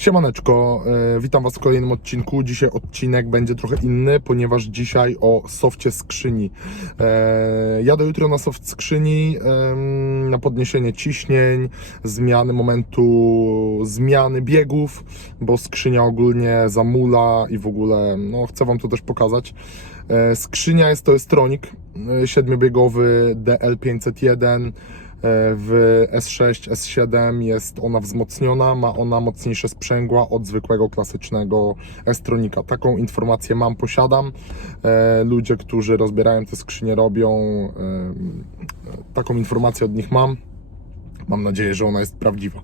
Siemaneczko, e, witam Was w kolejnym odcinku. Dzisiaj odcinek będzie trochę inny, ponieważ dzisiaj o sofcie skrzyni. E, jadę jutro na soft skrzyni na podniesienie ciśnień, zmiany momentu, zmiany biegów, bo skrzynia ogólnie zamula i w ogóle, no chcę Wam to też pokazać. E, skrzynia jest to jest tronik siedmiobiegowy DL501 w S6, S7 jest ona wzmocniona, ma ona mocniejsze sprzęgła od zwykłego klasycznego S-Tronika. Taką informację mam, posiadam. E, Ludzie, którzy rozbierają te skrzynie robią, e, taką informację od nich mam. Mam nadzieję, że ona jest prawdziwa.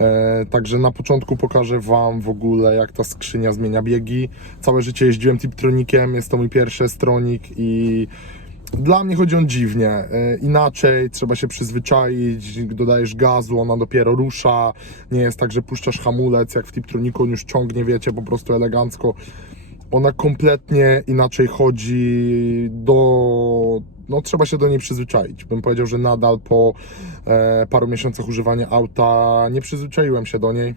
E, także na początku pokażę Wam w ogóle, jak ta skrzynia zmienia biegi. Całe życie jeździłem Tiptronikiem, jest to mój pierwszy stronik i dla mnie chodzi on dziwnie. E, Inaczej trzeba się przyzwyczaić, dodajesz gazu, ona dopiero rusza. Nie jest tak, że puszczasz hamulec, jak w Tiptroniku on już ciągnie, wiecie, po prostu elegancko. Ona kompletnie inaczej chodzi do. No, trzeba się do niej przyzwyczaić. Bym powiedział, że nadal po e, paru miesiącach używania auta nie przyzwyczaiłem się do niej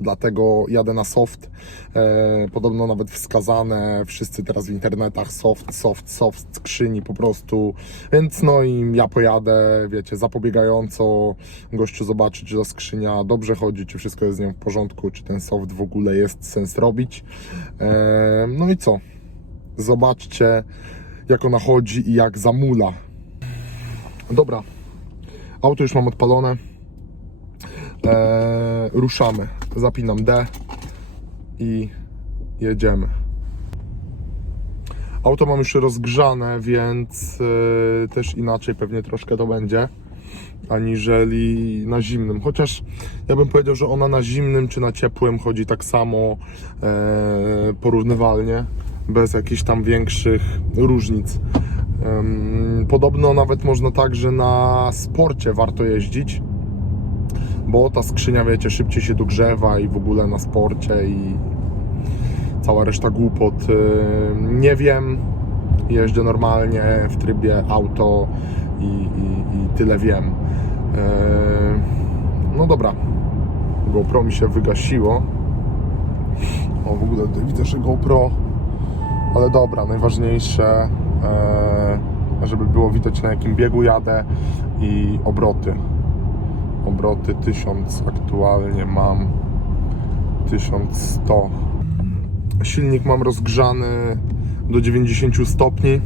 dlatego jadę na soft. E, podobno nawet wskazane wszyscy teraz w internetach soft, soft, soft skrzyni po prostu. Więc no i ja pojadę, wiecie, zapobiegająco gościu zobaczyć, czy ta skrzynia dobrze chodzi, czy wszystko jest z nią w porządku, czy ten soft w ogóle jest sens robić. E, no i co? Zobaczcie, jak ona chodzi i jak zamula. Dobra, auto już mam odpalone. Eee, ruszamy. Zapinam D i jedziemy. Auto mam już rozgrzane, więc e, też inaczej pewnie troszkę to będzie aniżeli na zimnym. Chociaż ja bym powiedział, że ona na zimnym czy na ciepłym chodzi tak samo e, porównywalnie, bez jakichś tam większych różnic. Em, Podobno nawet można tak, że na sporcie warto jeździć, bo ta skrzynia, wiecie, szybciej się dogrzewa i w ogóle na sporcie i cała reszta głupot. Yy, Nie wiem, jeżdżę normalnie w trybie auto i, i, i tyle wiem. Yy, No dobra, GoPro mi się wygasiło. O, w ogóle widzę, że GoPro, ale dobra, najważniejsze, yy, żeby było widać na jakim biegu jadę i obroty obroty 1000 aktualnie mam 1100 silnik mam rozgrzany do 90 stopni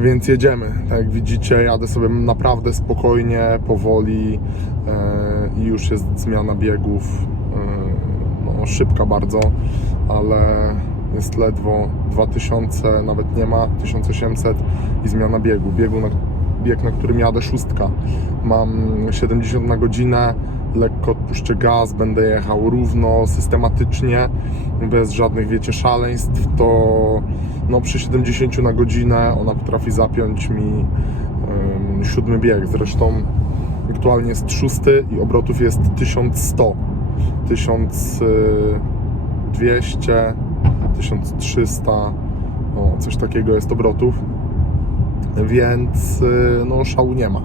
więc jedziemy. Tak jak widzicie jadę sobie naprawdę spokojnie powoli e, i już jest zmiana biegów e, no, szybka bardzo ale jest ledwo 2000 nawet nie ma 1800 i zmiana biegu. Biegu na bieg, na którym jadę szóstka. Mam 70 na godzinę, lekko odpuszczę gaz, będę jechał równo, systematycznie, bez żadnych, wiecie, szaleństw, to no, przy 70 na godzinę ona potrafi zapiąć mi um, siódmy bieg. Zresztą aktualnie jest szósty i obrotów jest 1100, 1200, 1300, o, coś takiego jest obrotów więc y, no szału nie ma.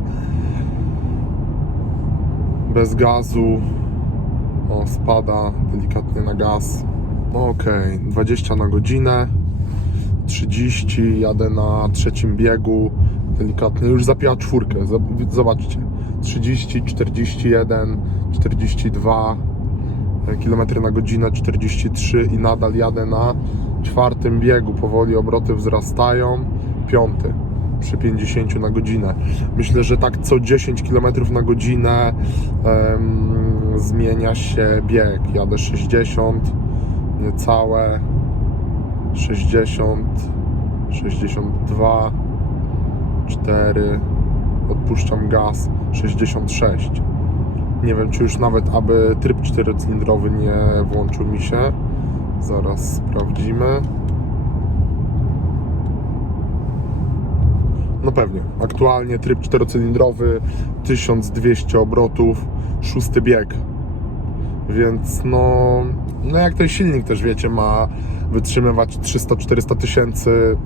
Bez gazu, o spada delikatnie na gaz. No okej, 20 na godzinę, 30, jadę na trzecim biegu, delikatnie, już zapija czwórkę, zobaczcie, 30, 41, 42 km na godzinę, 43 i nadal jadę na czwartym biegu, powoli obroty wzrastają, piąty przy 50 na godzinę. Myślę, że tak co 10 km na godzinę em, zmienia się bieg. Jadę 60, niecałe 60, 62, 4, odpuszczam gaz 66. Nie wiem, czy już nawet aby tryb czterocylindrowy nie włączył mi się. Zaraz sprawdzimy. No pewnie. Aktualnie tryb czterocylindrowy, 1200 obrotów, szósty bieg. Więc no, no jak ten silnik też wiecie ma wytrzymywać 300-400 tysięcy,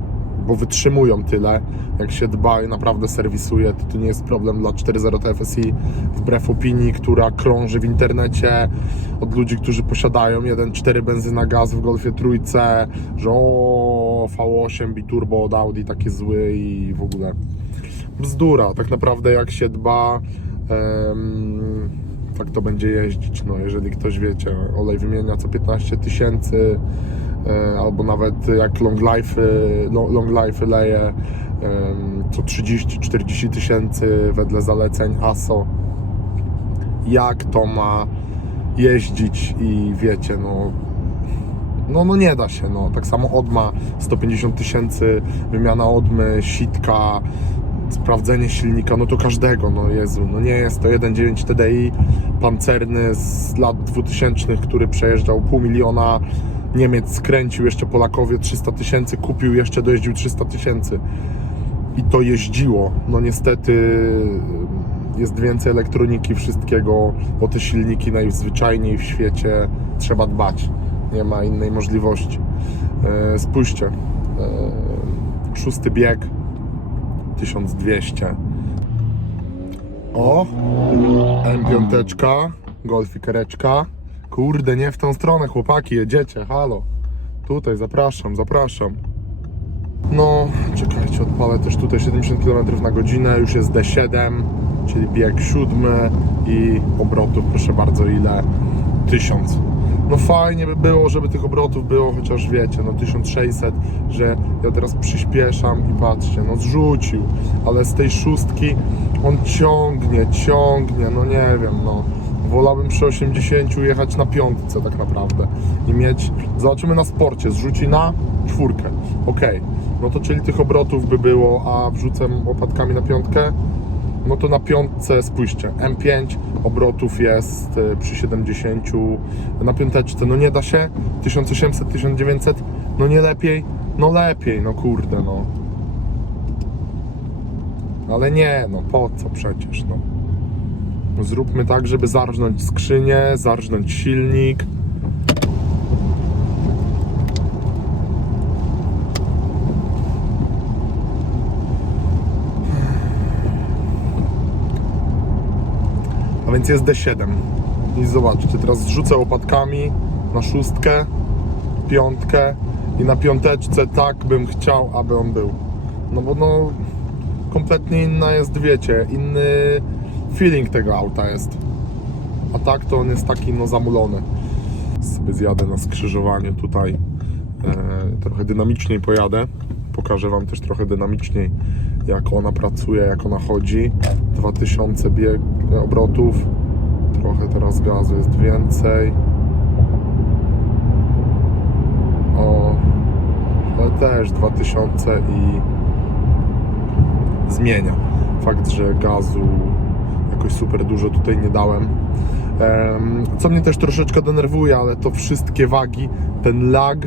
bo wytrzymują tyle. Jak się dba i naprawdę serwisuje, to to nie jest problem dla 4.0 TFSI, wbrew opinii, która krąży w internecie od ludzi, którzy posiadają 1.4 benzyna gaz w Golfie Trójce, że o V8 biturbo od Audi takie zły i w ogóle bzdura. Tak naprawdę jak się dba, em, tak to będzie jeździć. No, jeżeli ktoś, wiecie, olej wymienia co 15 tysięcy, e, albo nawet jak long life, long, long life leje co 30-40 tysięcy wedle zaleceń ASO, jak to ma jeździć i wiecie, no no, no nie da się, no. Tak samo odma 150 tysięcy, wymiana odmy, sitka, sprawdzenie silnika, no to każdego, no Jezu, no nie jest to 1.9 TDI pancerny z lat 2000, który przejeżdżał pół miliona, Niemiec skręcił jeszcze Polakowie 300 tysięcy, kupił jeszcze dojeździł 300 tysięcy. I to jeździło, no niestety jest więcej elektroniki, wszystkiego, o te silniki najzwyczajniej w świecie trzeba dbać, nie ma innej możliwości. E, spójrzcie, e, szósty bieg, 1200. O, M5, golfikereczka. Kurde, nie w tą stronę, chłopaki, jedziecie, halo. Tutaj, zapraszam, zapraszam. No, czekajcie, odpalę też tutaj 70 km na godzinę, już jest D7, czyli bieg siódmy i obrotów, proszę bardzo, ile? 1000. No fajnie by było, żeby tych obrotów było chociaż wiecie, no 1600, że ja teraz przyspieszam i patrzcie, no zrzucił, ale z tej szóstki on ciągnie, ciągnie, no nie wiem, no. Wolałbym przy 80 jechać na piątce tak naprawdę i mieć, zobaczymy na sporcie, zrzuci na czwórkę, ok, no to czyli tych obrotów by było, a wrzucę łopatkami na piątkę, no to na piątce spójrzcie, M5 obrotów jest y, przy 70 na piąteczce, no nie da się. 1800, 1900, no nie lepiej, no lepiej, no kurde no. Ale nie, no po co przecież, no. Zróbmy tak, żeby zarżnąć skrzynię, zarżnąć silnik więc jest D7. I zobaczcie, teraz zrzucę łopatkami na szóstkę, piątkę i na piąteczce tak bym chciał, aby on był. No bo no kompletnie inna jest, wiecie, inny feeling tego auta jest. A tak to on jest taki no zamulony. Sobie zjadę na skrzyżowaniu tutaj. E, trochę dynamiczniej pojadę. Pokażę Wam też trochę dynamiczniej jak ona pracuje, jak ona chodzi. 2000 bieg obrotów. Trochę teraz gazu jest więcej. O, ale też 2000 i zmienia. Fakt, że gazu jakoś super dużo tutaj nie dałem. Em, Co mnie też troszeczkę denerwuje, ale to wszystkie wagi, ten lag,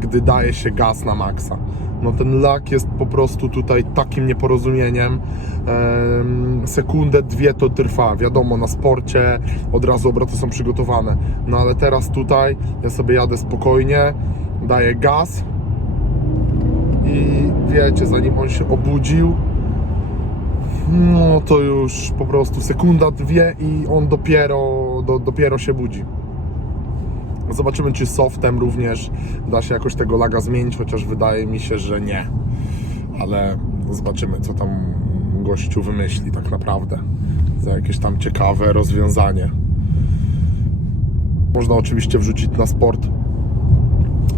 gdy daje się gaz na maksa. No ten lag jest po prostu tutaj takim nieporozumieniem. Em, Sekundę, dwie to trwa. Wiadomo, na sporcie od razu obroty są przygotowane. No ale teraz tutaj ja sobie jadę spokojnie, daję gaz i wiecie, zanim on się obudził, no to już po prostu sekunda, dwie i on dopiero, do, dopiero się budzi. Zobaczymy, czy softem również da się jakoś tego laga zmienić, chociaż wydaje mi się, że nie. Ale zobaczymy, co tam gościu wymyśli tak naprawdę. Za jakieś tam ciekawe rozwiązanie. Można oczywiście wrzucić na sport.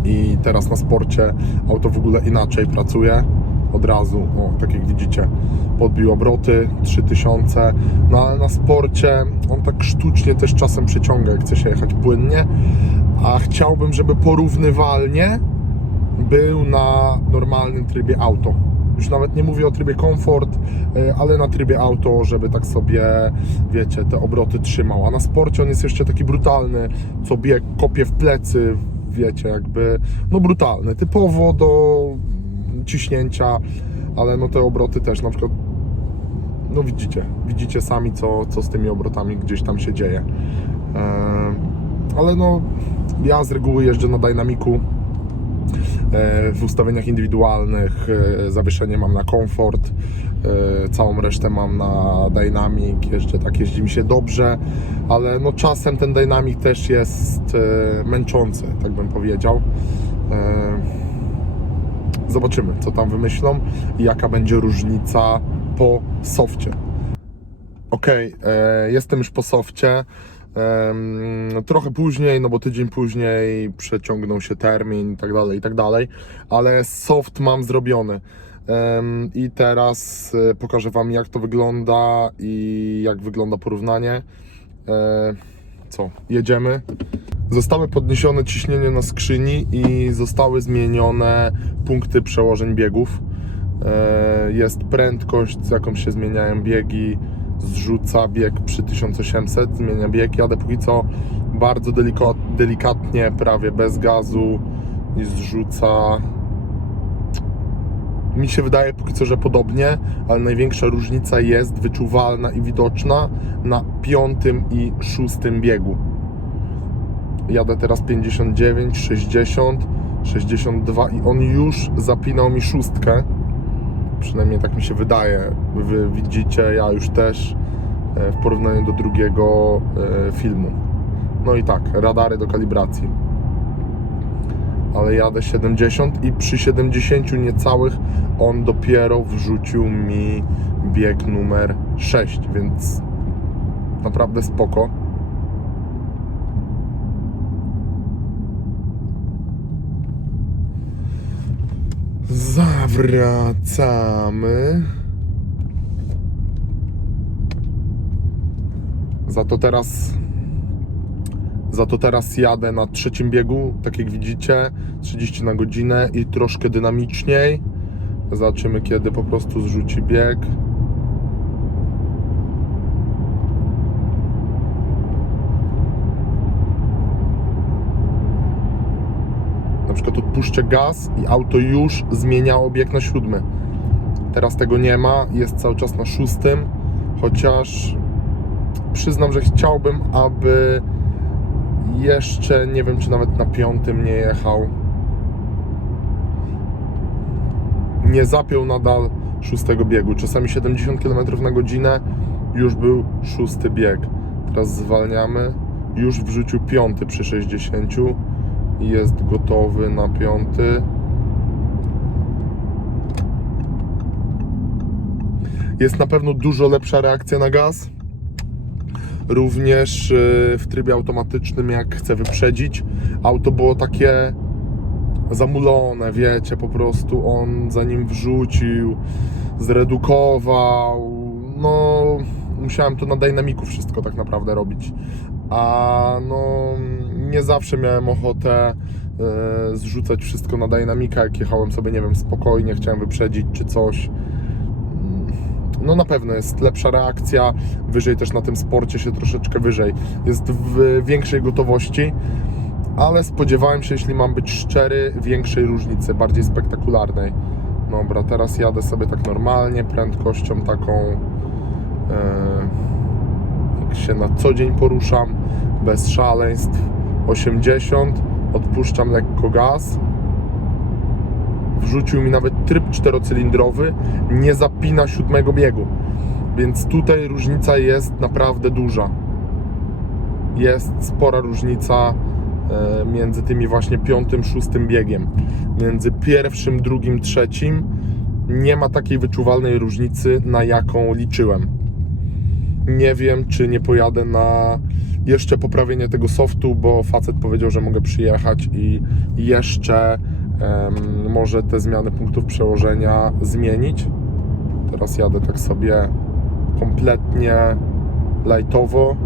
I teraz na sporcie auto w ogóle inaczej pracuje. Od razu, o, tak jak widzicie, podbił obroty 3000. No ale na sporcie on tak sztucznie też czasem przyciąga, jak chce się jechać płynnie. A chciałbym, żeby porównywalnie był na normalnym trybie auto. Już nawet nie mówię o trybie komfort, y, ale na trybie auto, żeby tak sobie, wiecie, te obroty trzymał. A na sporcie on jest jeszcze taki brutalny, co bieg kopie w plecy, wiecie, jakby, no brutalny, typowo do ciśnięcia, ale no te obroty też, na przykład, no widzicie, widzicie sami, co, co z tymi obrotami gdzieś tam się dzieje. Eee, ale no, ja z reguły jeżdżę na dynamiku, E, W ustawieniach indywidualnych e, zawieszenie mam na komfort, e, całą resztę mam na dynamic, jeszcze tak jeździ mi się dobrze, ale no czasem ten dynamic też jest męczący, tak bym powiedział. Zobaczymy, co tam wymyślą i jaka będzie różnica po softie. E, jestem już po softie. Trochę później, no bo tydzień później przeciągnął się termin i tak dalej, i tak dalej, ale soft mam zrobiony. I teraz e, pokażę Wam, jak to wygląda i jak wygląda porównanie. E, co, jedziemy. Zostały podniesione ciśnienie na skrzyni i zostały zmienione punkty przełożeń biegów. E, Jest prędkość, z jaką się zmieniają biegi, zrzuca bieg przy 1800, zmienia bieg. Jadę póki co bardzo deliko- delikatnie, prawie bez gazu i zrzuca. Mi się wydaje póki co, że podobnie, ale największa różnica jest wyczuwalna i widoczna na piątym i szóstym biegu. Jadę teraz 59, 60, 62 i on już zapinał mi szóstkę. Przynajmniej tak mi się wydaje. Wy widzicie, ja już też e, w porównaniu do drugiego e, filmu. No i tak, radary do kalibracji. Ale jadę 70 i przy 70 niecałych on dopiero wrzucił mi bieg numer 6, więc naprawdę spoko. Zawracamy. Za to teraz za to teraz jadę na trzecim biegu, tak jak widzicie, 30 na godzinę i troszkę dynamiczniej. Zobaczymy kiedy po prostu zrzuci bieg. Na przykład odpuszczę gaz i auto już zmieniało bieg na siódmy. Teraz tego nie ma, jest cały czas na szóstym, chociaż przyznam, że chciałbym, aby jeszcze nie wiem, czy nawet na piątym nie jechał. Nie zapiął nadal szóstego biegu. Czasami 70 km na godzinę już był szósty bieg. Teraz zwalniamy. Już wrzucił piąty przy 60 i jest gotowy na piąty. Jest na pewno dużo lepsza reakcja na gaz. Również y, w trybie automatycznym, jak chcę wyprzedzić, auto było takie zamulone, wiecie, po prostu on zanim wrzucił, zredukował, no musiałem to na dynamiku wszystko tak naprawdę robić, a no nie zawsze miałem ochotę e, zrzucać wszystko na dynamika, jak jechałem sobie, nie wiem, spokojnie, chciałem wyprzedzić czy coś. No na pewno jest lepsza reakcja, wyżej też na tym sporcie się troszeczkę wyżej, jest w większej gotowości, ale spodziewałem się, jeśli mam być szczery, większej różnicy, bardziej spektakularnej. Dobra, teraz jadę sobie tak normalnie, prędkością taką, e, jak się na co dzień poruszam, bez szaleństw, 80, odpuszczam lekko gaz, wrzucił mi nawet tryb czterocylindrowy, nie zapina siódmego biegu. Więc tutaj różnica jest naprawdę duża. Jest spora różnica e, między tymi właśnie piątym, szóstym biegiem. Między pierwszym, drugim, trzecim nie ma takiej wyczuwalnej różnicy, na jaką liczyłem. Nie wiem, czy nie pojadę na jeszcze poprawienie tego softu, bo facet powiedział, że mogę przyjechać i jeszcze em, może te zmiany punktów przełożenia zmienić. Teraz jadę tak sobie kompletnie lightowo,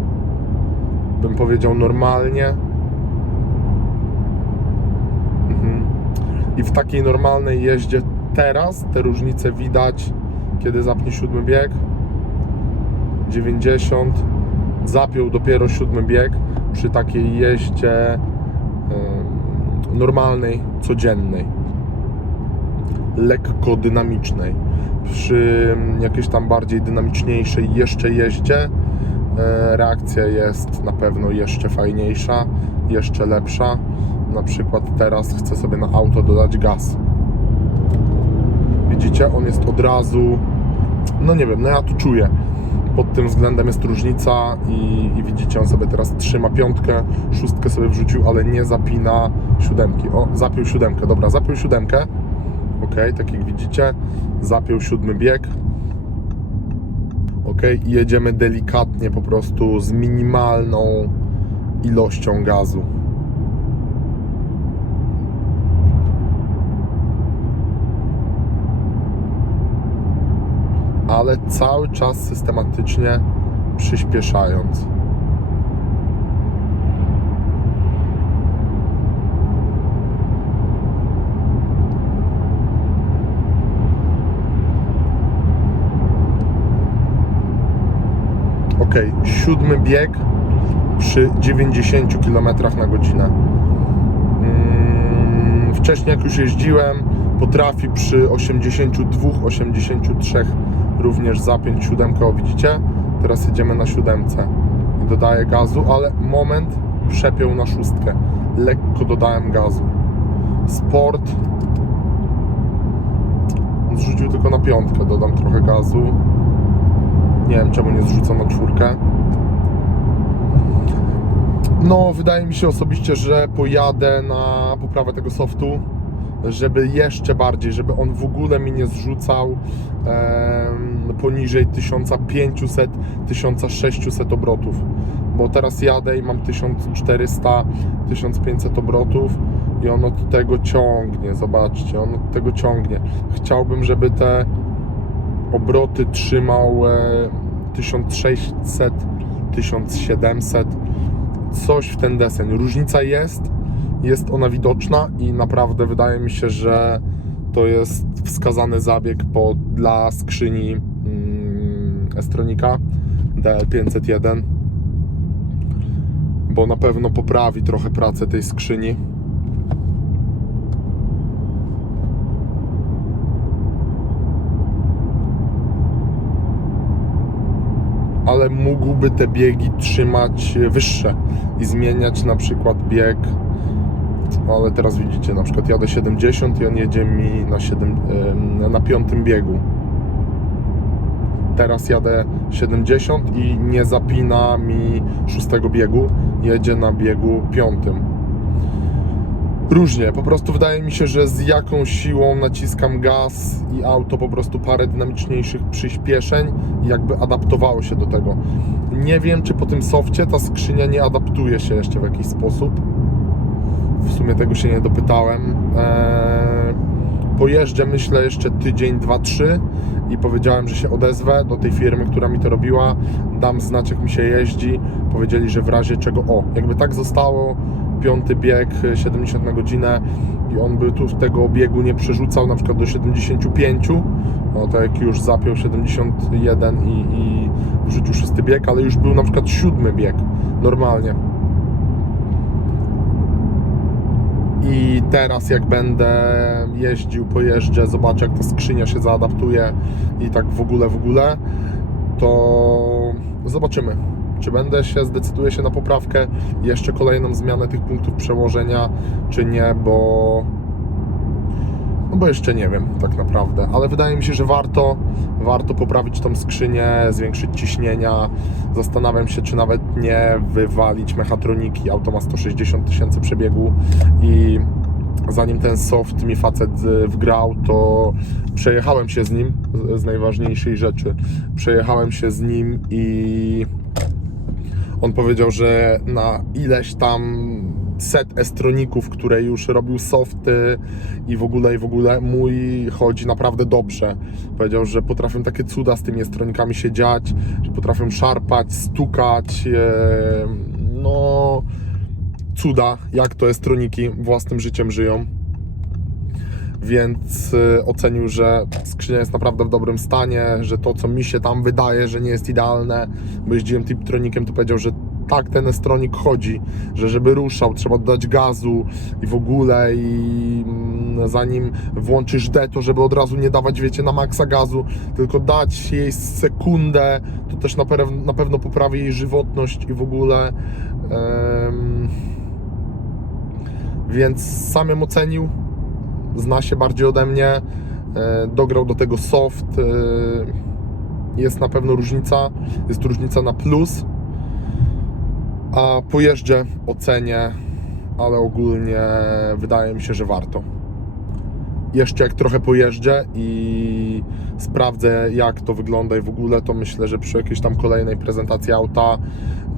bym powiedział normalnie. Mhm. I w takiej normalnej jeździe teraz te różnice widać, kiedy zapnie siódmy bieg. 90 zapiął dopiero siódmy bieg przy takiej jeździe normalnej, codziennej, lekko dynamicznej. Przy jakiejś tam bardziej dynamiczniejszej jeszcze jeździe e, reakcja jest na pewno jeszcze fajniejsza, jeszcze lepsza. na przykład teraz chcę sobie na auto dodać gaz. Widzicie, on jest od razu, no nie wiem, no ja tu czuję. Pod tym względem jest różnica i, i widzicie, on sobie teraz trzyma piątkę, szóstkę sobie wrzucił, ale nie zapina siódemki. O, zapiął siódemkę, dobra, zapiął siódemkę. Ok, tak jak widzicie, zapiął siódmy bieg. Ok, i jedziemy delikatnie po prostu z minimalną ilością gazu. Ale cały czas systematycznie przyspieszając. Ok, siódmy bieg przy 90 km na godzinę. Mm, Wcześniej, jak już jeździłem, potrafi przy 82-83 również zapiąć siódemkę. Widzicie? Teraz jedziemy na siódemce dodaję gazu, ale moment przepiął na szóstkę. Lekko dodałem gazu. Sport zrzucił tylko na piątkę. Dodam trochę gazu. Nie wiem czemu nie zrzuca na czwórkę. No, wydaje mi się osobiście, że pojadę na poprawę tego softu, żeby jeszcze bardziej, żeby on w ogóle mi nie zrzucał em, poniżej 1500-1600 obrotów. Bo teraz jadę i mam 1400-1500 obrotów i on od tego ciągnie. Zobaczcie, on od tego ciągnie. Chciałbym, żeby te obroty trzymał e, 1600, 1700, coś w ten deseń. Różnica jest, jest ona widoczna i naprawdę wydaje mi się, że to jest wskazany zabieg po, dla skrzyni mm, Estronika DL501, bo na pewno poprawi trochę pracę tej skrzyni. ale mógłby te biegi trzymać wyższe i zmieniać na przykład bieg. No, ale teraz widzicie, na przykład jadę 70 i on jedzie mi na, 7, em, na piątym biegu. Teraz jadę 70 i nie zapina mi szóstego biegu, jedzie na biegu piątym. Różnie, po prostu wydaje mi się, że z jaką siłą naciskam gaz i auto po prostu parę dynamiczniejszych przyspieszeń jakby adaptowało się do tego. Nie wiem, czy po tym softie ta skrzynia nie adaptuje się jeszcze w jakiś sposób. Sumie tego się nie dopytałem. Eee, pojeżdżę myślę jeszcze tydzień, dwa, trzy i powiedziałem, że się odezwę do tej firmy, która mi to robiła. Dam znać, jak mi się jeździ. Powiedzieli, że w razie czego, o, jakby tak zostało, piąty bieg 70 na godzinę i on by tu tego biegu nie przerzucał na przykład do 75, no tak jak już zapiął 71 i, i wrzucił szósty bieg, ale już był na przykład siódmy bieg normalnie. I teraz jak będę jeździł, pojeżdżę, zobaczę jak ta skrzynia się zaadaptuje i tak w ogóle, w ogóle, to zobaczymy. Czy będę się, zdecyduję się na poprawkę, jeszcze kolejną zmianę tych punktów przełożenia, czy nie, bo no bo jeszcze nie wiem tak naprawdę, ale wydaje mi się, że warto, warto poprawić tą skrzynię, zwiększyć ciśnienia. Zastanawiam się, czy nawet nie wywalić mechatroniki. Auto ma 160 tysięcy przebiegu i zanim ten soft mi facet y, wgrał, to przejechałem się z nim, z- z najważniejszej rzeczy. Przejechałem się z nim i on powiedział, że na ileś tam set estroników, które już robił softy i w ogóle i w ogóle mój chodzi naprawdę dobrze. Powiedział, że potrafią takie cuda z tymi estronikami się dziać, że potrafią szarpać, stukać, e, no cuda, jak to estroniki własnym życiem żyją. Więc y, ocenił, że skrzynia jest naprawdę w dobrym stanie, że to co mi się tam wydaje, że nie jest idealne, bo jeździłem Tiptronikiem, to powiedział, że tak ten estronik chodzi, że żeby ruszał, trzeba dodać gazu i w ogóle i mm, zanim włączysz D, to żeby od razu nie dawać, wiecie, na maksa gazu, tylko dać jej sekundę, to też na, pew- na pewno poprawi jej żywotność i w ogóle em, więc sam ocenił, zna się bardziej ode mnie, e, dograł do tego soft, e, jest na pewno różnica, jest różnica na plus, a po jeździe ocenię, ale ogólnie wydaje mi się, że warto. Jeszcze jak trochę pojeżdżę i sprawdzę jak to wygląda i w ogóle, to myślę, że przy jakiejś tam kolejnej prezentacji auta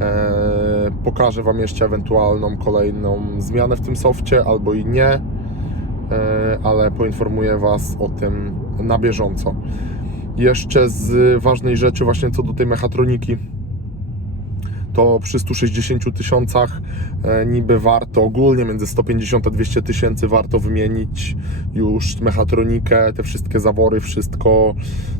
e, pokażę Wam jeszcze ewentualną kolejną zmianę w tym softie albo i nie, e, ale poinformuję Was o tym na bieżąco. Jeszcze z ważnej rzeczy właśnie co do tej mechatroniki, to przy 160 tysiącach e, niby warto ogólnie między 150 a 200 tysięcy warto wymienić już mechatronikę, te wszystkie zawory, wszystko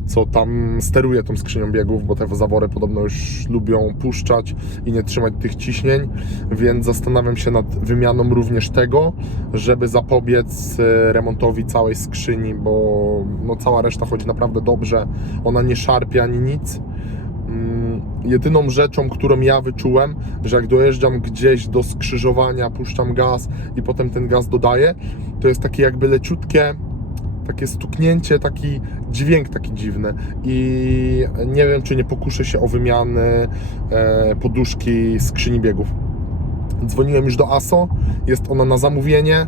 co tam steruje tą skrzynią biegów, bo te zawory podobno już lubią puszczać i nie trzymać tych ciśnień, więc zastanawiam się nad wymianą również tego, żeby zapobiec e, remontowi całej skrzyni, bo no, cała reszta chodzi naprawdę dobrze, ona nie szarpie ani nic. Jedyną rzeczą, którą ja wyczułem, że jak dojeżdżam gdzieś do skrzyżowania, puszczam gaz i potem ten gaz dodaję, to jest takie jakby leciutkie, takie stuknięcie, taki dźwięk taki dziwny i nie wiem, czy nie pokuszę się o wymiany e, poduszki skrzyni biegów. Dzwoniłem już do ASO, jest ona na zamówienie.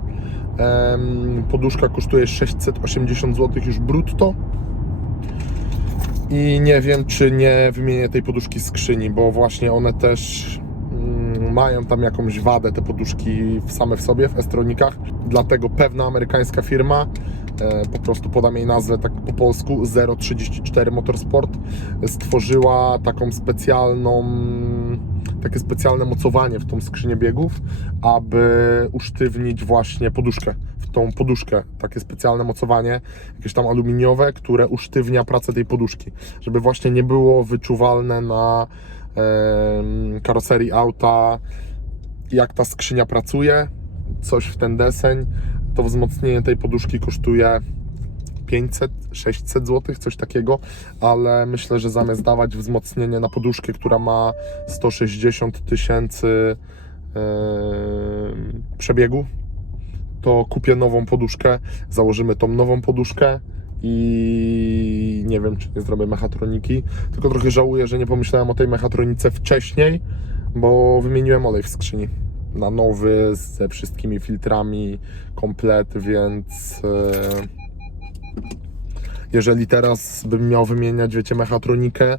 Poduszka kosztuje 680 zł już brutto. I nie wiem, czy nie wymienię tej poduszki skrzyni, bo właśnie one też mm, mają tam jakąś wadę, te poduszki same w sobie, w estronikach. Dlatego pewna amerykańska firma, e, po prostu podam jej nazwę tak po polsku, 034 Motorsport, stworzyła taką specjalną, takie specjalne mocowanie w tą skrzynię biegów, aby usztywnić właśnie poduszkę w tą poduszkę, takie specjalne mocowanie, jakieś tam aluminiowe, które usztywnia pracę tej poduszki, żeby właśnie nie było wyczuwalne na em, karoserii auta, jak ta skrzynia pracuje, coś w ten deseń. To wzmocnienie tej poduszki kosztuje 500, 600 zł, coś takiego, ale myślę, że zamiast dawać wzmocnienie na poduszkę, która ma 160 tysięcy em, przebiegu, to kupię nową poduszkę, założymy tą nową poduszkę i nie wiem, czy nie zrobię mechatroniki, tylko trochę żałuję, że nie pomyślałem o tej mechatronice wcześniej, bo wymieniłem olej w skrzyni. Na nowy, ze wszystkimi filtrami, komplet, więc e, jeżeli teraz bym miał wymieniać, wiecie, mechatronikę,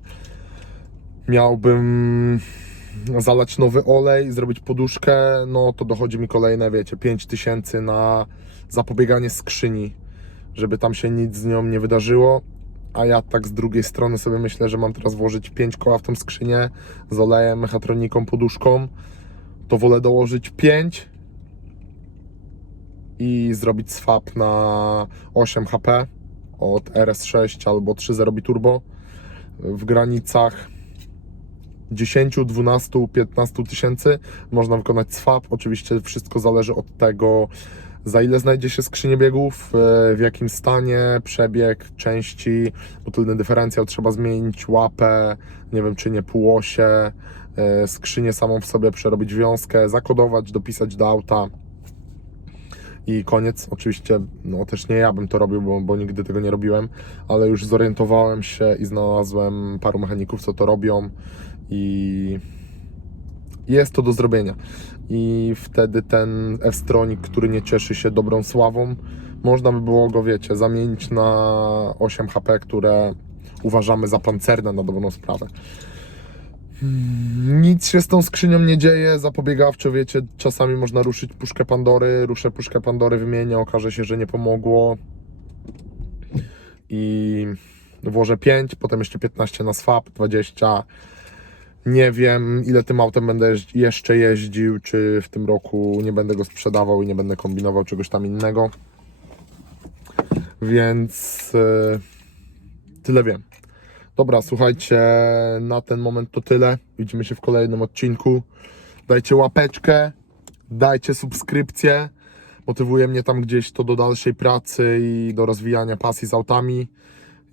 miałbym zalać nowy olej, zrobić poduszkę, no to dochodzi mi kolejne, wiecie, 5000 na zapobieganie skrzyni, żeby tam się nic z nią nie wydarzyło. A ja tak z drugiej strony sobie myślę, że mam teraz włożyć 5 koła w tą skrzynię z olejem, mechatroniką, poduszką. To wolę dołożyć 5 i zrobić swap na 8 HP od RS6 albo 3.0 biturbo w granicach 10, 12, 15 tysięcy. Można wykonać swap. Oczywiście wszystko zależy od tego, za ile znajdzie się skrzynie biegów, e, w jakim stanie, przebieg, części, bo tylny dyferencjał. Trzeba zmienić, łapę, nie wiem czy nie półosie, e, skrzynię samą w sobie przerobić wiązkę, zakodować, dopisać do auta i koniec. Oczywiście, no też nie ja bym to robił, bo, bo nigdy tego nie robiłem, ale już zorientowałem się i znalazłem paru mechaników, co to robią i jest to do zrobienia. I wtedy ten F-Stronik, który nie cieszy się dobrą sławą, można by było go, wiecie, zamienić na 8 HP, które uważamy za pancerne na dobrą sprawę. Nic się z tą skrzynią nie dzieje, zapobiegawczo, wiecie, czasami można ruszyć puszkę Pandory, ruszę puszkę Pandory, wymienię, okaże się, że nie pomogło i włożę 5, potem jeszcze 15 na swap, 20. Nie wiem, ile tym autem będę jeszcze jeździł, czy w tym roku nie będę go sprzedawał i nie będę kombinował czegoś tam innego. Więc e, tyle wiem. Dobra, słuchajcie, na ten moment to tyle. Widzimy się w kolejnym odcinku. Dajcie łapeczkę, dajcie subskrypcję. Motywuje mnie tam gdzieś to do dalszej pracy i do rozwijania pasji z autami.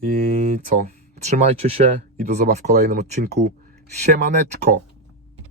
I co? Trzymajcie się i do zobaczenia w kolejnym odcinku. Siemaneczko!